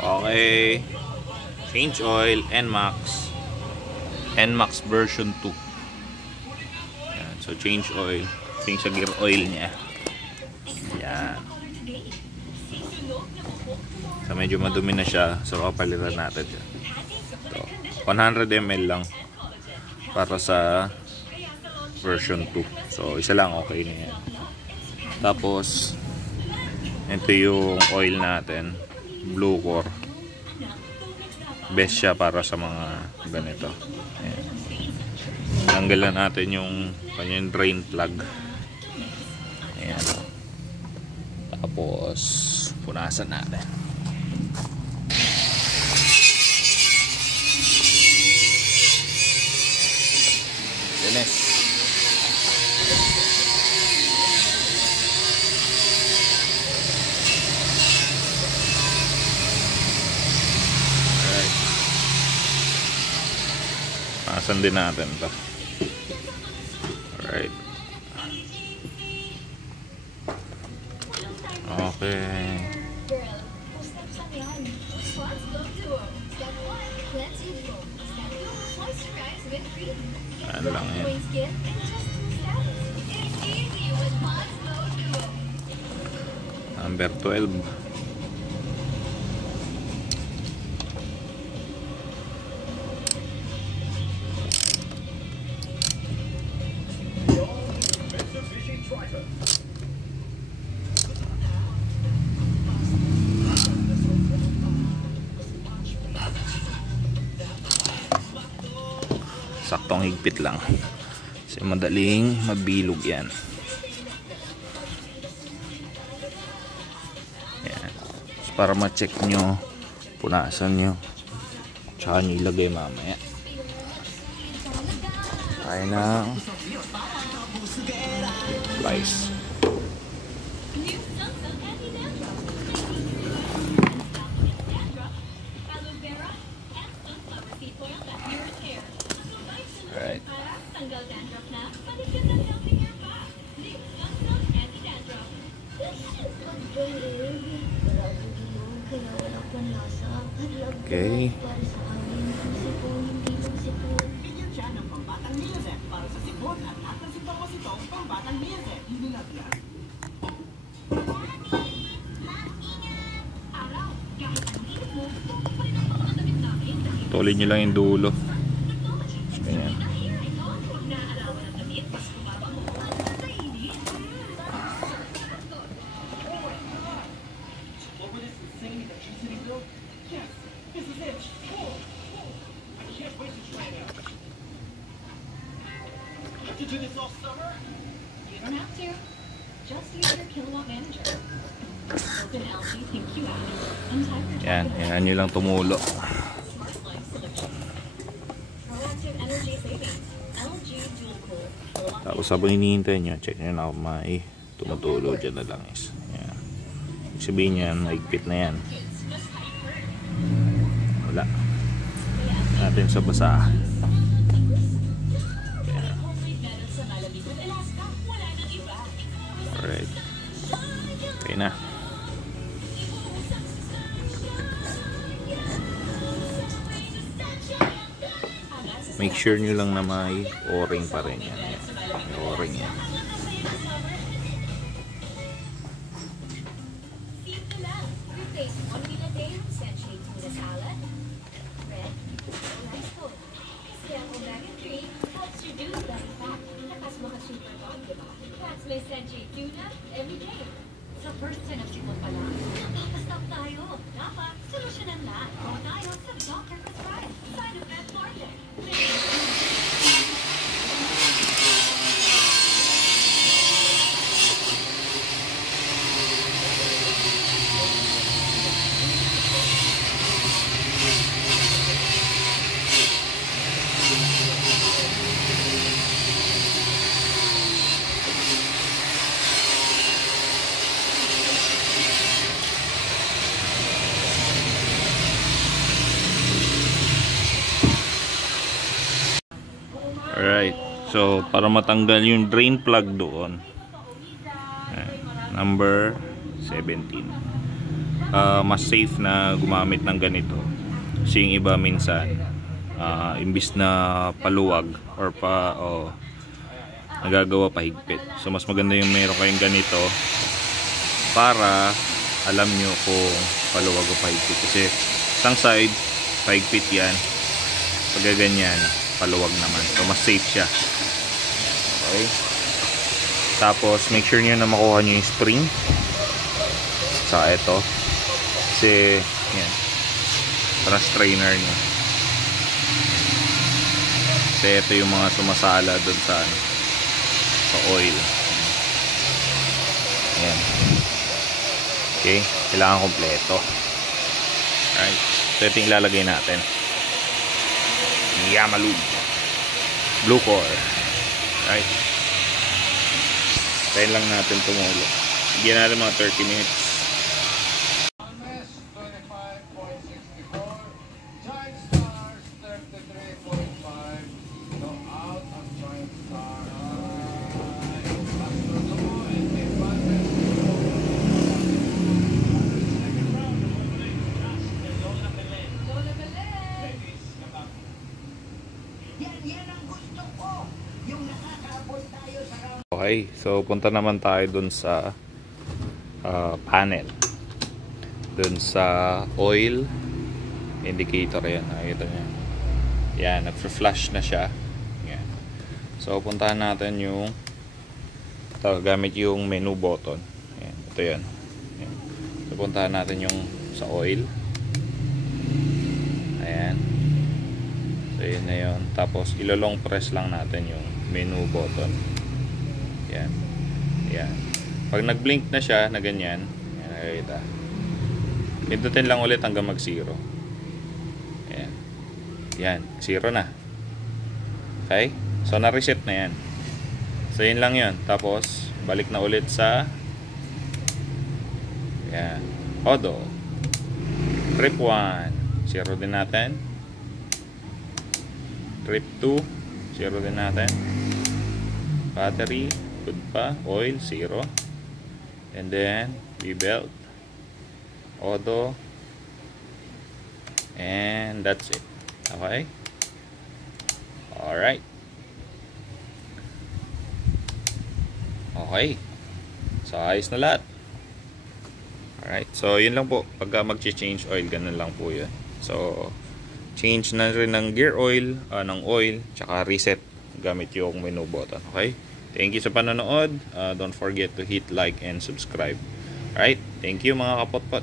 Okay. Change oil, NMAX. NMAX version 2. Yan. So change oil. Change sa gear oil niya. Yan. So medyo madumi na siya. So kapalitan natin siya. So, 100 ml lang para sa version 2. So isa lang okay na yan. Tapos ito yung oil natin, Blue Core. Best siya para sa mga ganito. Ayan. Tanggalan natin yung kanyang drain plug. Ayan. Tapos punasan natin. Linis. Punasan din natin ito. Alright. Okay. Ano lang yan. Number 12. Saktong higpit lang kasi madaling mabilog yan. Yan. So, para ma-check nyo, punasan nyo, tsaka nyo ilagay mamaya. Kaya ng slice. Right. Okay. Tuloy nyo lang yung dulo. Ganyan. Yan, yan nyo lang tumulo. Tapos habang hinihintay nyo, check nyo na kung may tumutulo dyan na lang is. Yan. Sabihin nyo yan, mahigpit na yan. Wala. Natin sa basa. Yan. Alright. Okay na. Make sure nyo lang na may o-ring pa rin yan. May o-ring yan. Sa first sign of sipon pa lang, napapastop tayo. Dapat, solusyonan na. O tayo sa Dr. Prescribe. Side effect market. Alright, so para matanggal yung drain plug doon, number 17. mas safe na gumamit ng ganito. Kasi yung iba minsan imbis na paluwag or nagagawa pahigpit. So mas maganda yung meron kayong ganito para alam nyo kung paluwag o pahigpit. Kasi isang side pahigpit yan, pag ganyan paluwag naman. So mas safe siya. Okay. Tapos make sure nyo na makuha nyo yung spring sa ito. Kasi yan, para strainer nyo. Kasi ito yung mga sumasala doon sa oil. Ayan. Okay, kailangan kompleto. Alright, so ito yung ilalagay natin. Yamalu Blue Core. Alright, tayo lang natin tumulo. Bigyan natin mga 30 minutes. Okay, so punta naman tayo dun sa panel. Dun sa oil indicator, yan, nakikita nyo. Yan, nagfa-flash na siya. Yan. So puntahan natin yung gamit yung menu button. Yan, ito yan. Yan. So puntahan natin yung sa oil. Ayan. So yun na yun. Tapos ilolong press lang natin yung menu button. Yan. Yan. Pag nag-blink na siya na ganyan, yan, nakikita. Pindutin lang ulit hanggang mag-0. Yan. Yan. 0 na. Okay? So na-reset na yan. So yun lang yun. Tapos balik na ulit sa yan. Auto. Trip 1. 0 din natin. Trip 2. 0 din natin. Battery. Good pa. Oil, 0. And then, V-belt. Auto. And that's it. Okay? Alright. Okay. So, ayos na lahat. Alright. So, yun lang po. Pagka mag-change oil, ganun lang po yun. So, change na rin ng gear oil, ng oil, tsaka reset gamit yung menu button. Okay? Thank you sa panonood. Don't forget to hit like and subscribe. Alright? Thank you mga kapotpot.